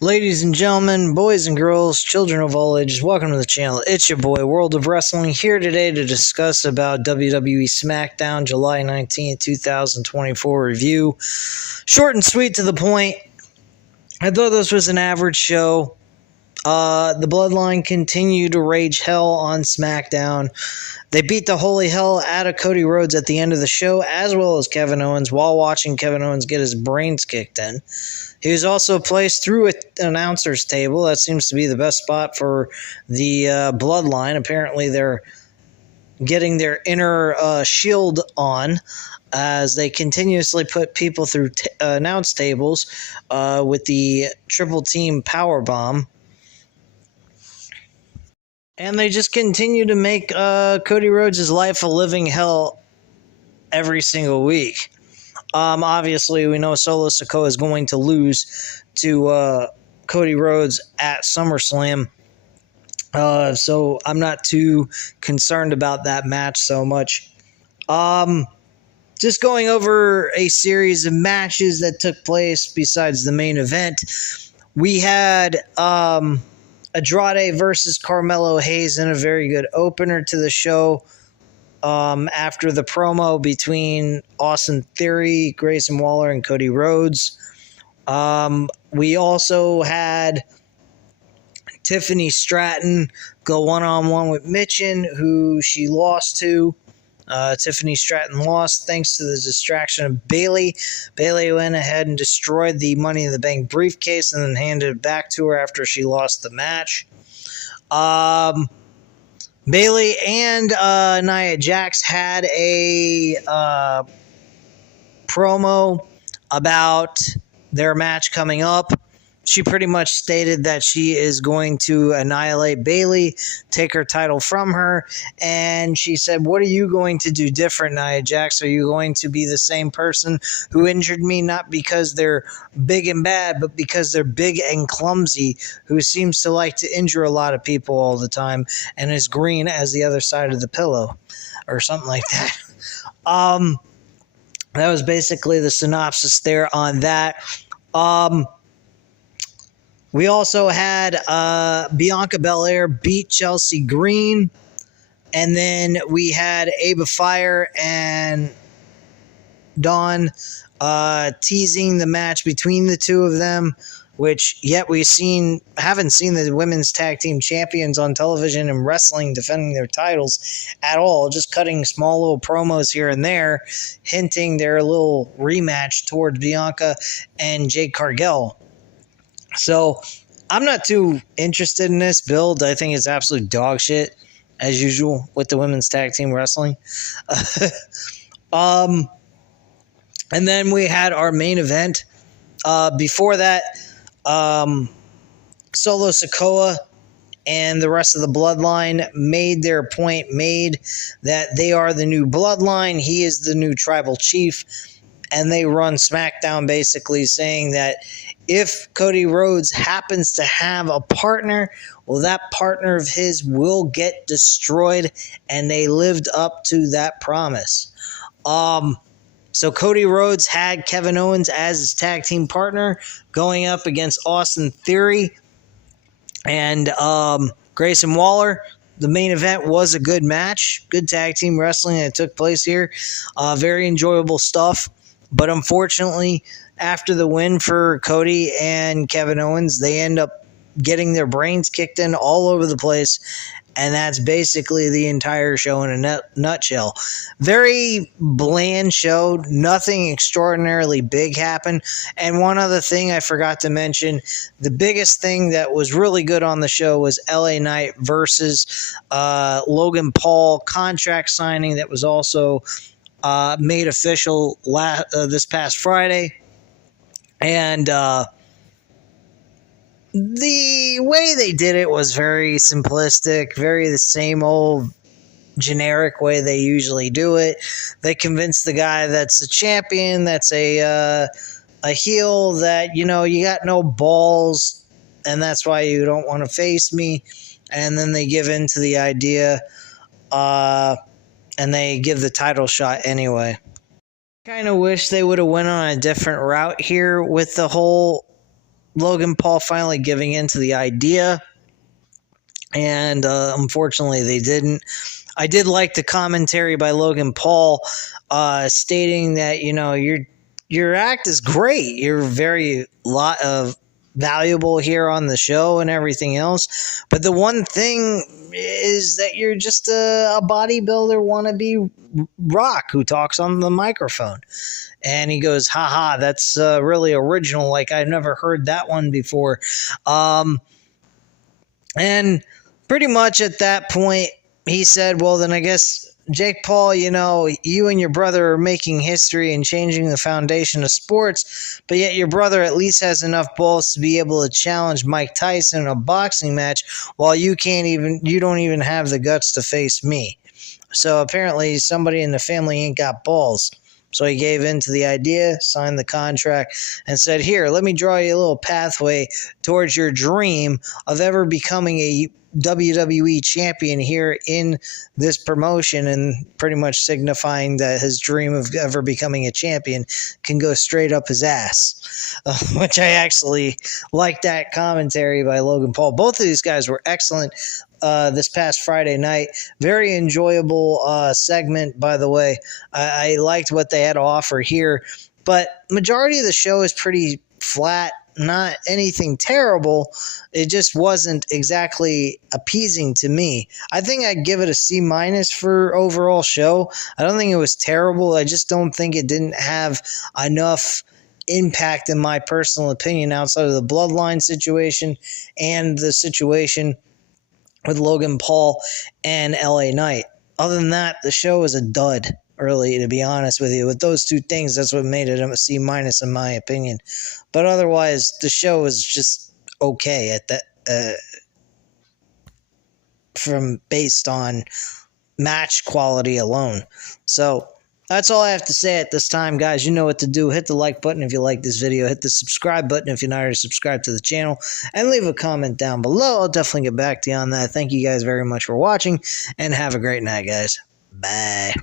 Ladies and gentlemen, boys and girls, children of all ages, welcome to the channel. It's your boy, World of Wrestling, here today to discuss about WWE Smackdown July 19th, 2024 review. Short and sweet to the point. I thought this was an average show. The Bloodline continued to rage hell on SmackDown. They beat the holy hell out of Cody Rhodes at the end of the show, as well as Kevin Owens, while watching Kevin Owens get his brains kicked in. He was also placed through an announcer's table. That seems to be the best spot for the Bloodline. Apparently, they're getting their inner shield on as they continuously put people through announce tables with the triple team power bomb. And they just continue to make Cody Rhodes' life a living hell every single week. Obviously, we know Solo Sikoa is going to lose to Cody Rhodes at SummerSlam. So I'm not too concerned about that match so much. Just going over a series of matches that took place besides the main event. We had Andrade versus Carmelo Hayes in a very good opener to the show. After the promo between Austin Theory, Grayson Waller, and Cody Rhodes. We also had Tiffany Stratton go one-on-one with Mitchin, who she lost to. Tiffany Stratton lost thanks to the distraction of Bayley. Bayley went ahead and destroyed the Money in the Bank briefcase and then handed it back to her after she lost the match. Bayley and Nia Jax had a promo about their match coming up. She pretty much stated that she is going to annihilate Bayley, take her title from her, and she said, "What are you going to do different, Nia Jax? Are you going to be the same person who injured me, not because they're big and bad, but because they're big and clumsy, who seems to like to injure a lot of people all the time and is green as the other side of the pillow," or something like that. That was basically the synopsis there on that. We also had Bianca Belair beat Chelsea Green. And then we had Ava Fire and Dawn teasing the match between the two of them, which yet haven't seen the women's tag team champions on television and wrestling defending their titles at all, just cutting small little promos here and there, hinting their little rematch towards Bianca and Jade Cargill. So I'm not too interested in this build. I think it's absolute dog shit, as usual, with the women's tag team wrestling. And then we had our main event. Before that, Solo Sikoa and the rest of the Bloodline made their point made that they are the new Bloodline. He is the new tribal chief. And they run SmackDown basically saying that if Cody Rhodes happens to have a partner, well, that partner of his will get destroyed, and they lived up to that promise. So Cody Rhodes had Kevin Owens as his tag team partner going up against Austin Theory and Grayson Waller. The main event was a good match, good tag team wrestling that took place here. Very enjoyable stuff. But unfortunately, after the win for Cody and Kevin Owens, they end up getting their brains kicked in all over the place. And that's basically the entire show in a nutshell. Very bland show. Nothing extraordinarily big happened. And one other thing I forgot to mention, the biggest thing that was really good on the show was LA Knight versus Logan Paul contract signing that was also made official this past Friday. And the way they did it was very simplistic, very the same old generic way they usually do it. They convinced the guy that's a champion, that's a heel, that, you got no balls, and that's why you don't want to face me. And then they give in to the idea, and they give the title shot anyway. Kind of wish they would have went on a different route here with the whole Logan Paul finally giving in to the idea, and unfortunately they didn't. I did like the commentary by Logan Paul, stating that your act is great. You're very lot of valuable here on the show and everything else, but the one thing is that you're just a bodybuilder wannabe rock who talks on the microphone. And he goes, haha, that's really original. Like, I've never heard that one before. And pretty much at that point, he said, well, then I guess, Jake Paul, you and your brother are making history and changing the foundation of sports, but yet your brother at least has enough balls to be able to challenge Mike Tyson in a boxing match, while you don't even have the guts to face me. So apparently somebody in the family ain't got balls. So he gave in to the idea, signed the contract, and said, here, let me draw you a little pathway towards your dream of ever becoming a WWE champion here in this promotion, and pretty much signifying that his dream of ever becoming a champion can go straight up his ass, which I actually like that commentary by Logan Paul. Both of these guys were excellent this past Friday night. Very enjoyable segment, by the way. I liked what they had to offer here, but majority of the show is pretty flat. Not anything terrible. It just wasn't exactly appeasing to me. I think I'd give it a C- for overall show. I don't think it was terrible. I just don't think it didn't have enough impact, in my personal opinion, outside of the Bloodline situation and the situation with Logan Paul and LA Knight. Other than that, the show is a dud, really, to be honest with you. With those two things, that's what made it a C- in my opinion. But otherwise, the show is just okay at that, based on match quality alone. So that's all I have to say at this time, guys. You know what to do. Hit the like button if you like this video. Hit the subscribe button if you're not already subscribed to the channel. And leave a comment down below. I'll definitely get back to you on that. Thank you guys very much for watching. And have a great night, guys. Bye.